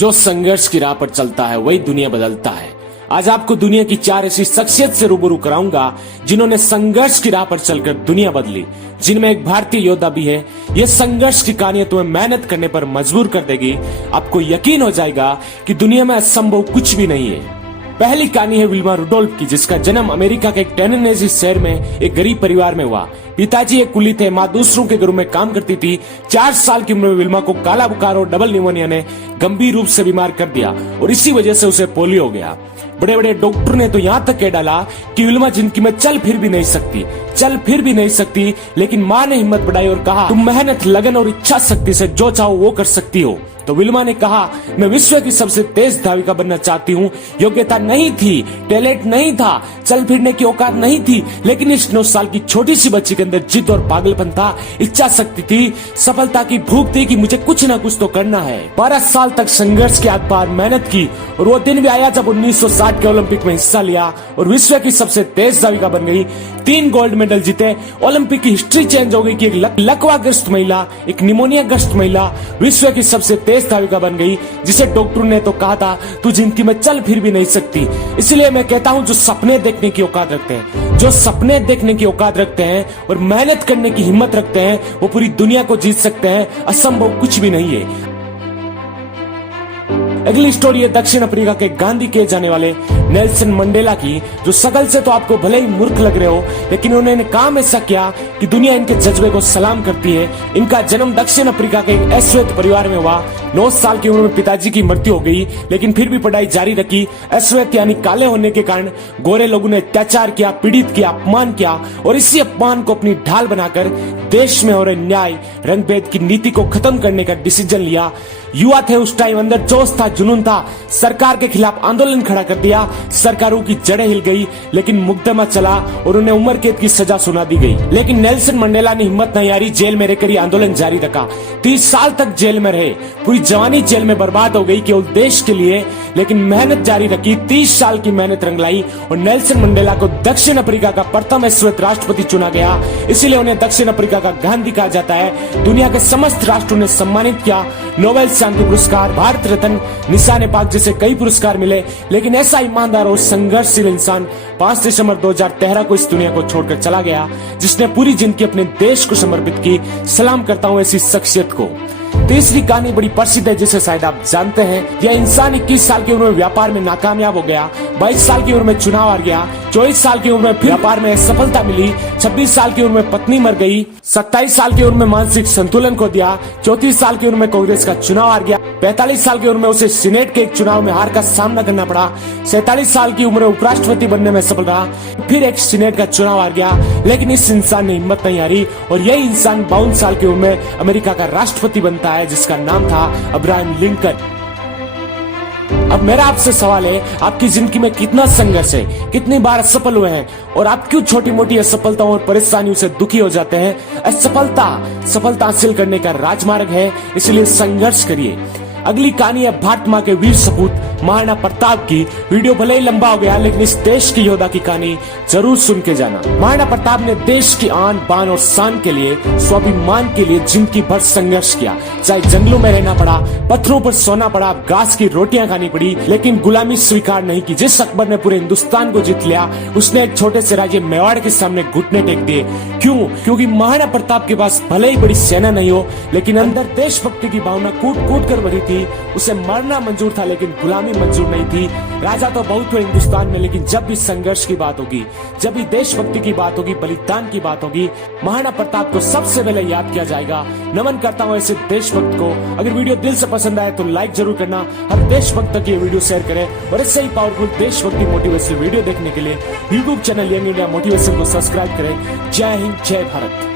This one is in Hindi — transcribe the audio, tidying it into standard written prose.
जो संघर्ष की राह पर चलता है वही दुनिया बदलता है। आज आपको दुनिया की 4 ऐसी शख्सियत से रूबरू कराऊंगा जिन्होंने संघर्ष की राह पर चलकर दुनिया बदली, जिनमें एक भारतीय योद्धा भी है। यह संघर्ष की कहानियां तुम्हें मेहनत करने पर मजबूर कर देगी। आपको यकीन हो जाएगा कि दुनिया में असंभव कुछ भी नहीं है। पहली कहानी है विल्मा रुडोल्फ की, जिसका जन्म अमेरिका के एक टेनेसी शहर में एक गरीब परिवार में हुआ। पिताजी एक कुली थे, माँ दूसरों के घरों में काम करती थी। 4 साल की उम्र में विल्मा को काला बुखार और डबल निमोनिया ने गंभीर रूप से बीमार कर दिया और इसी वजह से उसे पोलियो हो गया। बड़े बड़े डॉक्टर ने तो यहाँ तक कह डाला कि विल्मा जिंदगी में चल फिर भी नहीं सकती, लेकिन माँ ने हिम्मत बढ़ाई और कहा, तुम मेहनत, लगन और इच्छा शक्ति से जो चाहो वो कर सकती हो। तो विल्मा ने कहा, मैं विश्व की सबसे तेज धाविका बनना चाहती हूँ। योग्यता नहीं थी, टैलेंट नहीं था, चल फिरने की औकात नहीं थी, लेकिन इस 9 साल की छोटी सी बच्ची के अंदर जिद और पागलपन था, इच्छा शक्ति थी, सफलता की भूख थी कि मुझे कुछ ना कुछ तो करना है। 12 साल तक संघर्ष के आग पार मेहनत की और वो दिन भी आया जब 1960 के ओलंपिक में हिस्सा लिया और विश्व की सबसे तेज धाविका बन गई। 3 गोल्ड मेडल जीते। ओलंपिक की हिस्ट्री चेंज हो गई कि एक लकवाग्रस्त महिला, एक निमोनिया ग्रस्त महिला विश्व की सबसे तेज धाविका बन गई, जिसे डॉक्टर ने तो कहा था तू जिंदगी में चल फिर भी नहीं सकती। इसलिए मैं कहता हूँ, जो सपने देखने की औकात रखते हैं, और मेहनत करने की हिम्मत रखते हैं, वो पूरी दुनिया को जीत सकते हैं। असंभव कुछ भी नहीं है। अगली स्टोरी है दक्षिण अफ्रीका के गांधी कहे जाने वाले नेल्सन मंडेला की, जो शकल से तो आपको भले ही मूर्ख लग रहे हो, लेकिन उन्होंने काम ऐसा किया कि दुनिया इनके जज्बे को सलाम करती है। इनका जन्म दक्षिण अफ्रीका के एक अश्वेत परिवार में हुआ। 9 साल की उम्र में पिताजी की मृत्यु हो गई, लेकिन फिर भी पढ़ाई जारी रखी। अश्वेत यानी काले होने के कारण गोरे लोगों ने अत्याचार किया, पीड़ित किया, अपमान किया और इसी अपमान को अपनी ढाल बनाकर देश में हो रहे न्याय, रंगभेद की नीति को खत्म करने का डिसीजन लिया। युवा थे उस टाइम, अंदर जोश था, जुनून था। सरकार के खिलाफ आंदोलन खड़ा कर दिया। सरकारों की जड़ें हिल गई, लेकिन मुकदमा चला और उन्हें उम्र कैद की सजा सुना दी गई। लेकिन नेल्सन मंडेला ने हिम्मत नहीं हारी, जेल में रहकर आंदोलन जारी रखा। 30 साल तक जेल में रहे। पूरी जवानी जेल में बर्बाद हो गई केवल देश के लिए, लेकिन मेहनत जारी रखी। 30 साल की मेहनत रंग लाई और नेल्सन मंडेला को दक्षिण अफ्रीका का प्रथम श्वेत राष्ट्रपति चुना गया। इसीलिए उन्हें दक्षिण अफ्रीका का गांधी कहा जाता है। दुनिया के समस्त राष्ट्रों ने सम्मानित किया। नोबेल शांति पुरस्कार, भारत रत्न, निशान पाक जैसे कई पुरस्कार मिले, लेकिन ऐसा ईमानदार और संघर्षशील इंसान 5 दिसंबर 2013 को इस दुनिया को छोड़कर चला गया, जिसने पूरी जिंदगी अपने देश को समर्पित की। सलाम करता हूँ ऐसी शख्सियत को। तीसरी कहानी बड़ी प्रसिद्ध है, जिसे शायद आप जानते हैं। यह इंसान 21 साल की उम्र में व्यापार में नाकामयाब हो गया, 22 साल की उम्र में चुनाव हार गया, 24 साल की उम्र में फिर व्यापार में सफलता मिली, 26 साल की उम्र में पत्नी मर गई, 27 साल की उम्र में मानसिक संतुलन खो दिया, 34 साल की उम्र में कांग्रेस का चुनाव हार गया, 45 साल की उम्र में उसे सीनेट के एक चुनाव में हार का सामना करना पड़ा, 47 साल की उम्र में उपराष्ट्रपति बनने में सफल रहा, फिर एक सीनेट का चुनाव हार गया। लेकिन इस इंसान ने हिम्मत नहीं हारी और यही इंसान 52 साल की उम्र में अमेरिका का राष्ट्रपति बनता है, जिसका नाम था अब्राहम लिंकन। अब मेरा आपसे सवाल है, आपकी जिंदगी में कितना संघर्ष है, कितनी बार असफल हुए हैं और आप क्यों छोटी मोटी असफलताओं और परेशानियों से दुखी हो जाते हैं? सफलता हासिल करने का राजमार्ग है, इसलिए संघर्ष करिए। अगली कहानी है भारत माँ के वीर सपूत महाराणा प्रताप की। वीडियो भले ही लंबा हो गया, लेकिन इस देश की योद्धा की कहानी जरूर सुन के जाना। महाराणा प्रताप ने देश की आन बान और शान के लिए, स्वाभिमान के लिए जिंदगी भर संघर्ष किया। चाहे जंगलों में रहना पड़ा, पत्थरों पर सोना पड़ा, घास की रोटियां खानी पड़ी, लेकिन गुलामी स्वीकार नहीं की। जिस अकबर ने पूरे हिंदुस्तान को जीत लिया, उसने एक छोटे से राज्य मेवाड़ के सामने घुटने टेक दिए। क्यों? क्योंकि महाराणा प्रताप के पास भले ही बड़ी सेना नहीं हो, लेकिन अंदर देशभक्ति की भावना कूट कूट कर भरी थी। उसे मरना मंजूर था, लेकिन गुलामी मंजूर नहीं थी। राजा तो बहुत हुए हिंदुस्तान में, लेकिन जब भी संघर्ष की बात होगी, जब भी देशभक्ति की बात होगी, बलिदान की बात होगी, महाराणा प्रताप को सबसे पहले याद किया जाएगा। नमन करता हूँ ऐसे देशभक्त को। अगर वीडियो दिल से पसंद आए तो लाइक जरूर करना। हर देशभक्त तक ये वीडियो शेयर करें और इससे ही पावरफुल देशभक्ति मोटिवेशनल वीडियो देखने के लिए YouTube channel young India motivation को सब्सक्राइब करें। जय हिंद, जय भारत।